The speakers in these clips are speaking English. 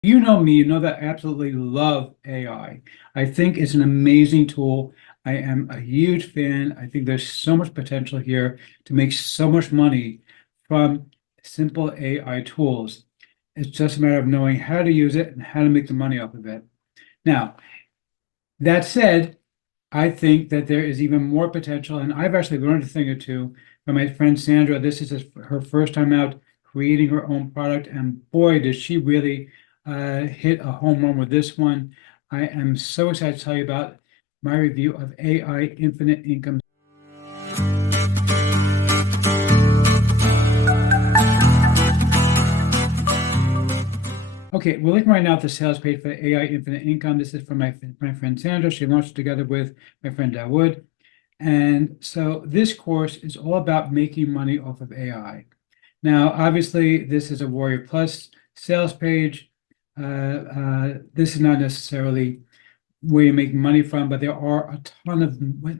You know me, you know that I absolutely love AI. I think it's an amazing tool. I am a huge fan. I think there's so much potential here to make so much money from simple AI tools. It's just a matter of knowing how to use it and how to make the money off of it. Now, that said, I think that there is even more potential, and I've actually learned a thing or two from my friend Sandra. This is her first time out creating her own product, and boy, did she really hit a home run with this one. I am so excited to tell you about my review of AI Infinite Income. Okay, we're looking right now at the sales page for AI Infinite Income. This is from my friend Sandra. She launched it together with my friend Dawood. And so this course is all about making money off of AI. Now, obviously, this is a Warrior Plus sales page. This is not necessarily where you're making money from, but there are a ton of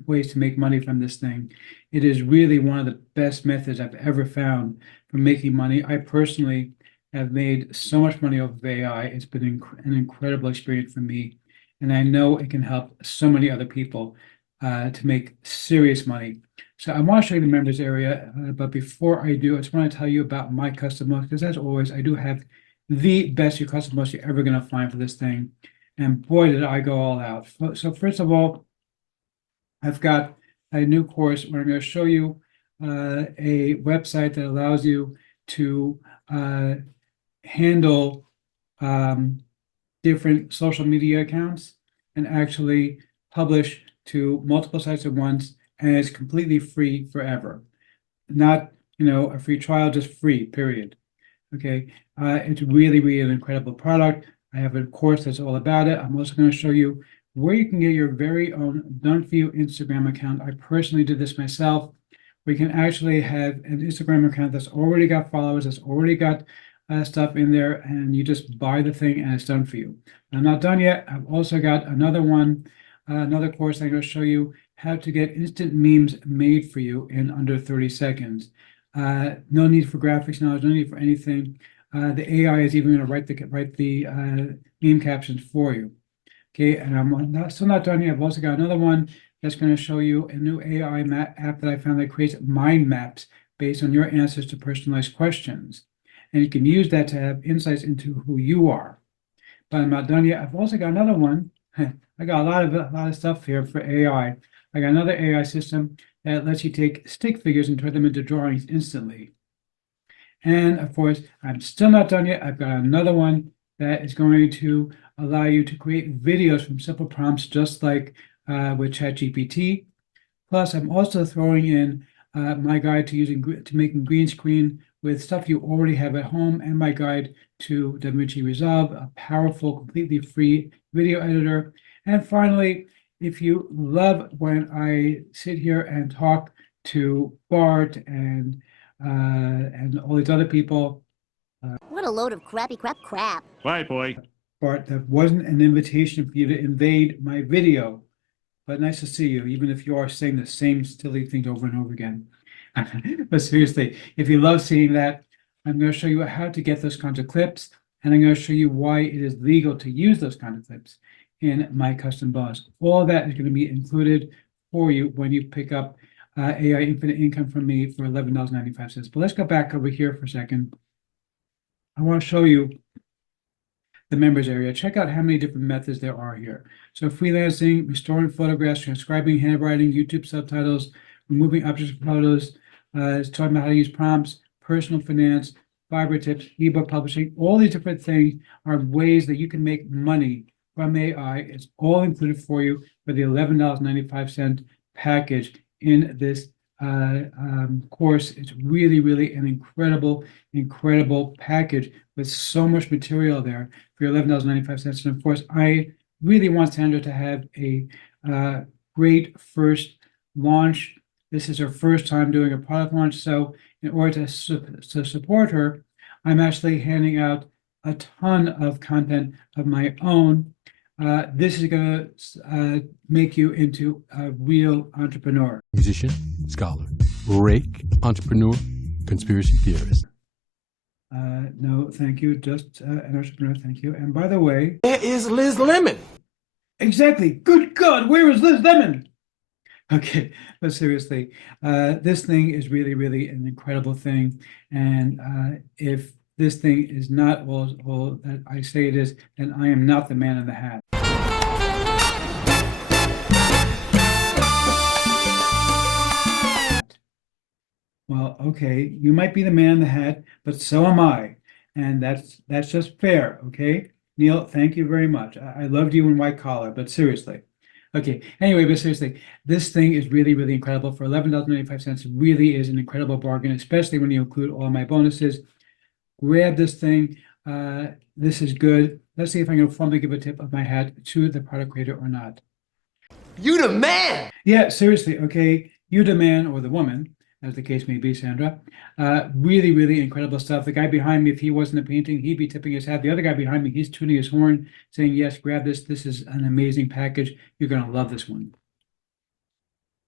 ways to make money from this thing. It is really one of the best methods I've ever found for making money. I personally have made so much money off of AI. It's been an incredible experience for me, and I know it can help so many other people to make serious money. So I want to show you the members area, but before I do, I just want to tell you about my custom list, because as always, I do have the best custom list you're ever going to find for this thing. And boy, did I go all out. So first of all, I've got a new course where I'm going to show you a website that allows you to handle different social media accounts and actually publish to multiple sites at once, and it's completely free forever. Not, a free trial, just free, period. Okay, it's really, really an incredible product. I have a course that's all about it. I'm also going to show you where you can get your very own done-for-you Instagram account. I personally did this myself. We can actually have an Instagram account that's already got followers, that's already got stuff in there, and you just buy the thing and it's done for you. I'm not done yet. I've also got another one, another course I'm going to show you how to get instant memes made for you in under 30 seconds. No need for graphics knowledge, no need for anything. The AI is even going to write the meme captions for you. Okay, and I'm still not done yet. I've also got another one that's going to show you a new AI app that I found that creates mind maps based on your answers to personalized questions. And you can use that to have insights into who you are. But I'm not done yet. I've also got another one. I got a lot of stuff here for AI. I got another AI system that lets you take stick figures and turn them into drawings instantly. And of course, I'm still not done yet. I've got another one that is going to allow you to create videos from simple prompts, just like with ChatGPT. Plus, I'm also throwing in my guide to making green screen with stuff you already have at home, and my guide to DaVinci Resolve, a powerful, completely free video editor. And finally, if you love when I sit here and talk to Bart and all these other people, What a load of crappy crap. Quiet, boy. Bart, that wasn't an invitation for you to invade my video, but nice to see you, even if you are saying the same silly things over and over again. But seriously, if you love seeing that, I'm going to show you how to get those kinds of clips, and I'm going to show you why it is legal to use those kind of clips in my custom bonus. All that is going to be included for you when you pick up AI Infinite Income from me for $11.95. But let's go back over here for a second. I want to show you the members area. Check out how many different methods there are here. So freelancing, restoring photographs, transcribing handwriting, YouTube subtitles, removing objects from photos, it's talking about how to use prompts, personal finance, Fiverr tips, ebook publishing. All these different things are ways that you can make money from AI. It's all included for you for the $11.95 package in this course. It's really, really an incredible package with so much material there for your $11.95. And of course, I really want Sandra to have a great first launch. This is her first time doing a product launch. So in order to support her, I'm actually handing out a ton of content of my own. This is going to make you into a real entrepreneur. Musician, scholar, rake, entrepreneur, conspiracy theorist. No, thank you. Just an entrepreneur, thank you. And by the way, Where is Liz Lemon? exactly. Good God, where is Liz Lemon? Okay, but seriously, this thing is really, really an incredible thing. And if this thing is not all that I say it is, then I am not the man in the hat. Well, okay, you might be the man in the hat, but so am I. And that's just fair, okay? Neil, thank you very much. I loved you in White Collar, but seriously. Okay, anyway, but seriously, this thing is really, really incredible. For $11.95, really is an incredible bargain, especially when you include all my bonuses. Grab this thing. This is good. Let's see if I can formally give a tip of my hat to the product creator or not. You the man! Yeah, seriously, okay. You the man or the woman, as the case may be, Sandra. Really, really incredible stuff. The guy behind me, if he wasn't a painting, he'd be tipping his hat. The other guy behind me, he's tuning his horn, saying, yes, grab this. This is an amazing package. You're going to love this one.